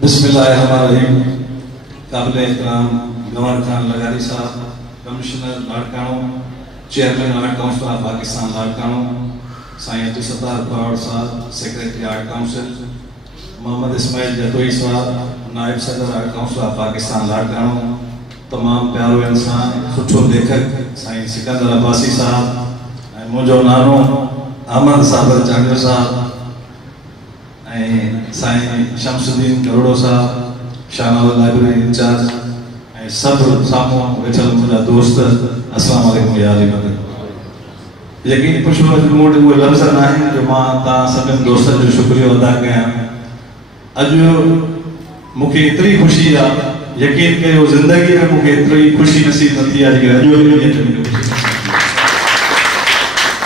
बिस्मिल्लाहिर्रहमानिर्रहीम। काबिल एहतराम गवर्नर खान लगारी साहब, commissioner Larkana, chairman art council of Pakistan Larkana, साईं अब्दुल सत्तार पवार साहब, secretary art council, Mohammad Ismail Jatoi साहब, नायब सदर art council of Pakistan Larkana, तमाम प्यारो इंसान, सुठो लेखक साईं सिकंदर अब्बासी साहब, मुझो नानो अहमद साबर चांडियो साहब, साईं शमसुद्दीन करोड़ो साहब, शाहनवाज लाइब्रेरी इंचार्ज, सब सामू वेठल मुझा दोस्त, अस्सलाम वालेकुम या अली मदद। यकीन पुछो अॼु मूं वटि उहे लफ़्ज़ न आहिनि जो मां तव्हां सभिनी दोस्तनि जो शुक्रियो अदा कयां। अॼु मूंखे एतिरी ख़ुशी आहे, यकीन कयो ज़िंदगी में मूंखे एतिरी ख़ुशी नसीब न थी आहे जेकॾहिं अॼु ॾींहुं ते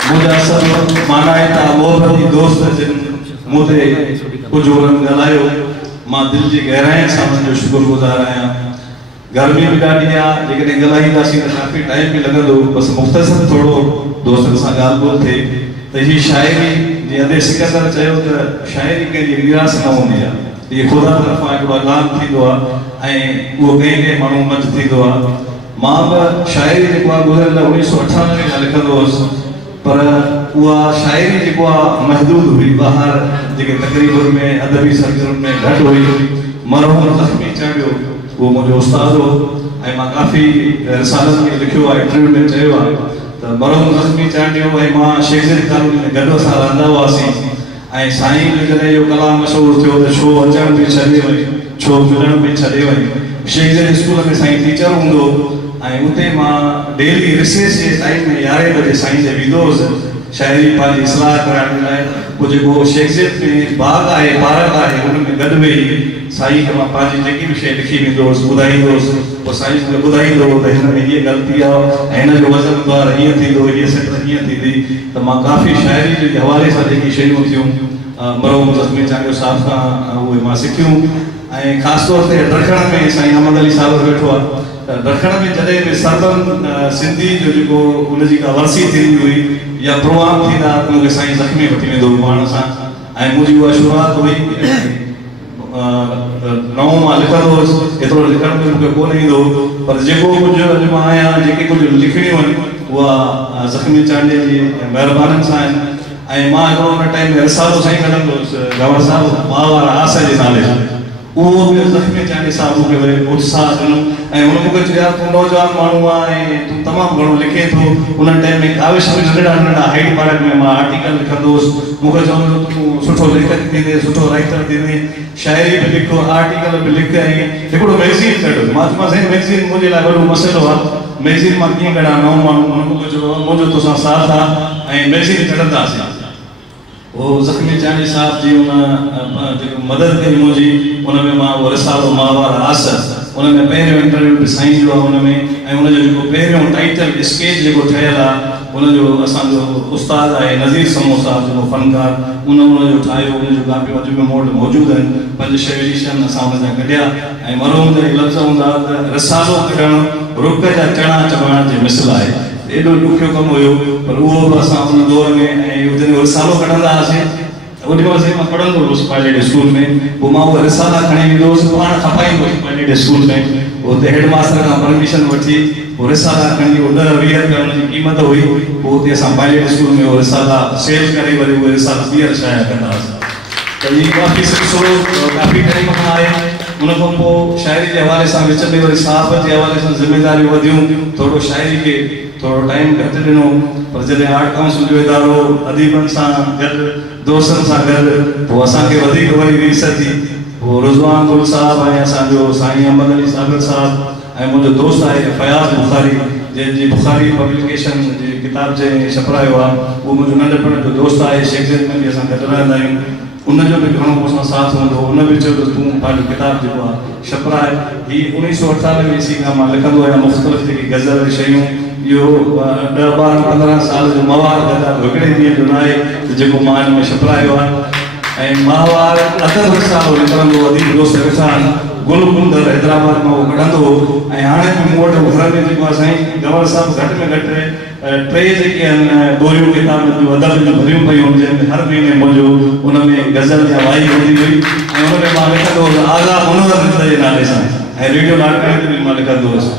मुंहिंजा सभु मानाइता मोहबती दोस्त जिन मूं ते कुझु उन्हनि ॻाल्हायो, मां दिलि जी गहराईअ सां उन्हनि जो शुक्रगुज़ार आहियां। गर्मी बि ॾाढी आहे, जेकॾहिं ॻाल्हाईंदासीं त काफ़ी टाइम बि लॻंदो, बसि मुख़्तसर थोरो दोस्तनि सां ॻाल्हि ॿोल थिए त हीअ शाइरी जीअं अदे सिकंदर चयो त शाइरी कंहिंजी विरास न हूंदी आहे, इहे ख़ुदा तरफ़ां हिकिड़ो ऐलान थींदो आहे ऐं उहो कंहिं माण्हू मंझि थींदो आहे। मां बि शाइरी जेको आहे गुज़िरियल 1998 में लिखंदो हुउसि, पर उहा शाइरी जेको आहे महदूद हुई, ॿाहिरि जेके तक़रीबुनि में अदबी सरगर्मियुनि में घटि हुई। मरहूम ज़ख्मी चांडियो उहो मुंहिंजो उस्तादु हो ऐं मां काफ़ी रिसालनि में लिखियो आहे, इंटरव्यू में चयो आहे त मरहूम ज़ख्मी चांडियो ऐं मां शेखज़री कॉलोनी में गॾु असां रहंदा हुआसीं ऐं साईं जो जॾहिं इहो कलाम मशहूरु थियो त छो अचण बि छॾे वई, छो मिलण बि छॾे वई। शेखज़री स्कूल में साईं टीचर हूंदो ऐं उते मां डेली रिसेस जे टाइम में 11 बजे साईं जे वेंदो हुउसि शाइरी पंहिंजी इस्लाह कराइण लाइ। पोइ जेको शेखज़री में बाग़ आहे, पार्क आहे, हुन में गॾु वेही साईं खे मां पंहिंजी जेकी बि शइ लिखी वेंदो हुउसि, ॿुधाईंदो हुउसि। पोइ साईं मूंखे ॿुधाईंदो हो त हिन में हीअ ग़लती आहे ऐं हिन जो वज़न बार हीअं थींदो, हीअ सिट हीअं थींदी। त मां काफ़ी शाइरी जे हवाले सां जेकी शयूं थियूं मरहूम ज़ख्मी चांडियो साहब खां उहे मां सिखियूं। ऐं ख़ासि तौर ते ॾखण में साईं अहमद अली साहब वेठो आहे, ॾखण में जॾहिं बि सरबन सिंधी जो जेको उनजी का वरसी थींदी हुई या प्रोग्राम थींदा त मूंखे साईं ज़ख्मी वठी वेंदो हुओ पाण सां ऐं मुंहिंजी उहा शुरूआति हुई। नओं मां लिखंदो हुउसि, एतिरो लिखण में मूंखे कोन ईंदो हो, पर जेको कुझु अॼु मां आहियां, जेके कुझु लिखणियूं आहिनि उहा ज़ख्मी चांडियो जी महिरबानी सां आहिनि। ऐं मां हिकिड़ो हुन टाइम में रिसालो साईं कढंदो हुउसि, गवर साहब मां वारा आस जे नाले उहो बि ज़ख्मी चांडियो साहब मूंखे वरी उत्साह ॾिनो ऐं हुन मूंखे चयो यार तूं नौजवान माण्हू आहे ऐं तूं तमामु घणो लिखे थो। उन टाइम में काविश में नंढड़ा नंढड़ा हाइड पार्क में मां आर्टिकल लिखंदो हुउसि, मूंखे चवंदो तूं सुठो लेखक थींदे, सुठो राइटर थींदे, शाइरी बि लिखो, आर्टिकल बि लिख ऐं हिकिड़ो मैगज़ीन कढो। मां चयोमांसि साईं मैगज़ीन मुंहिंजे लाइ वॾो मसइलो आहे, मैगज़ीन मां कीअं कढां नओं माण्हू। हुन मूंखे चयो मुंहिंजो तोसां साथ आहे ऐं मैगज़ीन कढंदासीं। वो ज़ख्मी चांडियो साहब जी उन जेको मदद कई मुंहिंजी, उन में मां उहो रिसालो माहवार आस, उन में पहिरियों इंटरव्यू बि साईं जो आहे हुन में ऐं उनजो जेको पहिरियों टाइटल स्केच जेको ठहियलु आहे उनजो असांजो उस्ताद आहे नज़ीर समो साहब जेको फ़नकार, उनजो ठाहियो, उनजो कापियूं अॼु बि मूं वटि मौजूदु आहिनि। 5-6 एडिशन असां हुन जा कढिया ऐं मरहूम जा लफ़्ज़ हूंदा त रिसालो कढणु रुख जा चणा चबाइण जे मिसल आहे। एॾो ॾुखियो कमु हुयो, पर उहो बि असां उन दौर में ऐं जॾहिं रिसालो कढंदा हुआसीं ओॾी महिल साईं मां पढ़ंदो हुउसि पायलट स्कूल में। पोइ मां उहा रिसाला खणी वेंदो हुउसि, पाण खपाईंदो हुउसि पायलट स्कूल में। उते हेडमास्टर खां परमिशन वठी पोइ रिसाला खणी 10-20 रुपया हुनजी क़ीमत हुई। पोइ उते असां पायलट स्कूल में उहे रिसाला सेल करे वरी उहे रिसाला ॿीहर शाया कंदा हुआसीं। त इहा काफ़ी सिलसिलो काफ़ी टाइम खां आहे। उन खां पोइ शाइरी जे हवाले सां विच में वरी साहब जे हवाले सां ज़िम्मेदारियूं वधियूं, थोरो शाइरी खे थोरो टाइम घटि ॾिनो। पर जॾहिं आर्ट काउंसिल जो इदारो अदीबनि सां गॾु, दोस्तनि सां गॾु, पोइ असांखे वधीक वरी रीस थी। पोइ रिज़वान गुल साहब ऐं असांजो साईं अहमद अली सागर साहब ऐं मुंहिंजो दोस्त आहे फयाज़ बुखारी, जंहिंजी बुखारी पब्लिकेशन जी किताब जे छपरायो आहे, उहो मुंहिंजो नंढपण जो दोस्त आहे। शेखज़री में बि असां गॾु रहंदा आहियूं, उनजो बि घणो असां साथ हूंदो। उन बि चयो त तूं पंहिंजो किताब जेको आहे छपराए। हीअ 1998 ईस्वी खां मां लिखंदो आहियां मुख़्तलिफ़ जेकी गज़ल शयूं। इहो 10-12-15 साल जो मवाद हिकिड़े ॾींहं जो न आहे जेको मां हिन में छपरायो आहे। ऐं माहवार अदब रिसालो लिखंदो अदीब दोस्त वेठा आहिनि, गुल कुंदर हैदराबाद में वो कढंदो हो। ऐं हाणे बि मूं वटि घर में जेको आहे साईं गवर साहब घटि में घटि 3 जेके आहिनि बोरियूं किताब जूं अदब जूं भरियूं पयूं, जंहिंमें हर महीने मुंहिंजो उन में गज़ल या वाई हूंदी हुई ऐं उन में मां मां लिखंदो हुउसि आगा मुनवर रिज़ जे नाले सां ऐं रेडियो लाडकाणे ते बि मां लिखंदो हुउसि।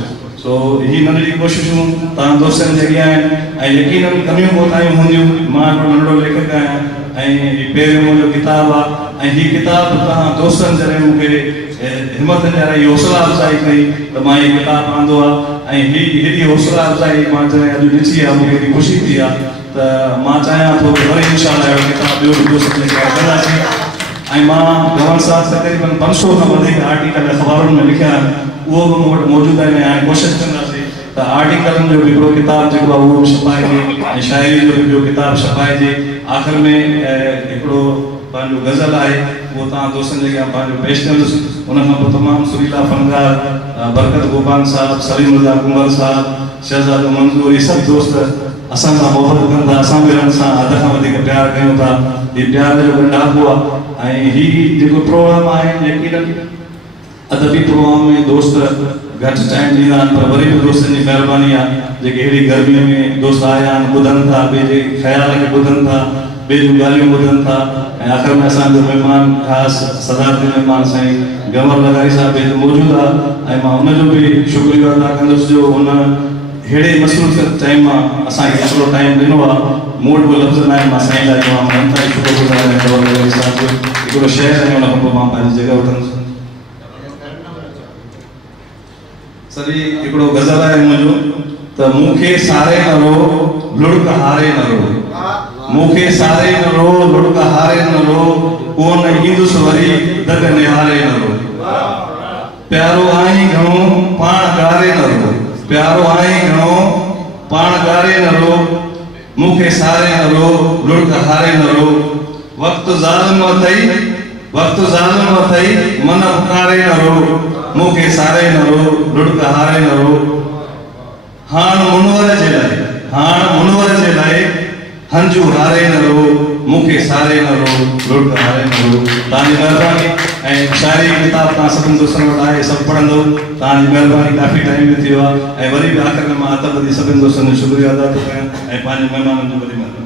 सो ही नंढड़ी कोशिशूं तव्हां दोस्तनि जे अॻियां आहिनि ऐं यकीननि कमियूं कोताहियूं हूंदियूं। मां हिकिड़ो नंढड़ो लेखक आहियां ऐं हीउ पहिरियों मुंहिंजो किताबु आहे ऐं हीउ किताबु तव्हां दोस्तनि जॾहिं मूंखे हिमत ॾियाराई हौसला अफ़ज़ाई कई त मां हीउ किताबु आंदो आहे ऐं हेॾी हौसला अफ़ज़ाई मां जॾहिं अॼु ॾिठी आहे मूंखे हेॾी ख़ुशी थी आहे त मां चाहियां थो त वरी इंशाअल्लाह अहिड़ो किताबु ॿियो बि दोस्तनि खे कंदासीं। ऐं मां गवर्नर साहिबु तक़रीबन 500 खां वधीक आर्टिकल अख़बारुनि में लिखिया आहिनि, उहो बि मूं वटि मौजूदु आहिनि। हाणे कोशिशि कंदासीं त आर्टिकलनि जो बि हिकिड़ो किताबु जेको आहे उहो बि छपाइजे ऐं शाइरी जो बि ॿियो किताबु छपाइजे। आख़िर में हिकिड़ो पंहिंजो गज़ल आहे उहो तव्हां दोस्तनि जे अॻियां पंहिंजो पेश कंदुसि। उन खां पोइ तमामु सुरीला फनकार बरकत गोपान साहिबु, सलीम रज़ा कुंवर साहिबु, शहज़ादो मंज़ूर, इहे सभु दोस्त असां सां मोहबत कनि था, असां बि हिननि सां हद खां वधीक प्यारु कयूं था। हीउ प्यार जो ॾाको आहे ऐं हीउ जेको प्रोग्राम आहे यकीननि अदबी प्रोग्राम में दोस्त घटि टाइम ॾींदा आहिनि, पर वरी बि दोस्तनि जी महिरबानी आहे जेके अहिड़ी गर्मीअ में दोस्त आया आहिनि, ॿुधनि था, ॿिए जे ख़्याल खे ॿुधनि था, ॿिए जूं ॻाल्हियूं ॿुधनि था। ऐं आख़िर में असांजो महिमान ख़ासि सदारती महिमान साईं गंवर लगाई साहिबु हिते मौजूदु आहे ऐं मां हुनजो बि शुक्रिया अदा कंदुसि जो हुन अहिड़े मसरूफ़ियत टाइम मां असांखे एतिरो टाइम ॾिनो आहे। मूं वटि उहे लफ़्ज़ न आहिनि, मां साईं लाइ मां मन ताईं शुक्रगुज़ार आहियां गंवर लगाई साहिब जो। हिकिड़ो शेर आहे हुन खां पोइ मां पंहिंजी जॻह वठंदुसि। सॼी हिकिड़ो गज़ल आहे मुंहिंजो त मूंखे सारे न रो लुड़क हारे न रो, मूंखे सारे न रो लुड़क हारे न रो, कोन ईंदुसि वरी दग निहारे न रो। प्यारो आहीं घणो पाण ॻारे न रो, प्यारो आहीं घणो पाण ॻारे न रो, मूंखे सारे न रो लुड़क हारे न रो। वक़्तु ज़ालिम अथई, वक़्तु ज़ालिम अथई, मन पुकारे न रो, मूंखे सारे न रो लुड़क हारे न रो। हाण मुनवर जे लाइ, हाण मुनवर जे लाइ हंजू हारे न रो, मूंखे सारे न रो लुड़क हारे न रो। तव्हांजी महिरबानी ऐं शाइरी किताब तव्हां सभिनि दोस्तनि वटि आहे, सभु पढ़ंदो। तव्हांजी महिरबानी, काफ़ी टाइम बि थी वियो आहे ऐं वरी बि आख़िर में मां अदब जी सभिनि दोस्तनि जो शुक्रिया अदा थो कयां ऐं पंहिंजे महिमाननि जो वरी महिरबानी।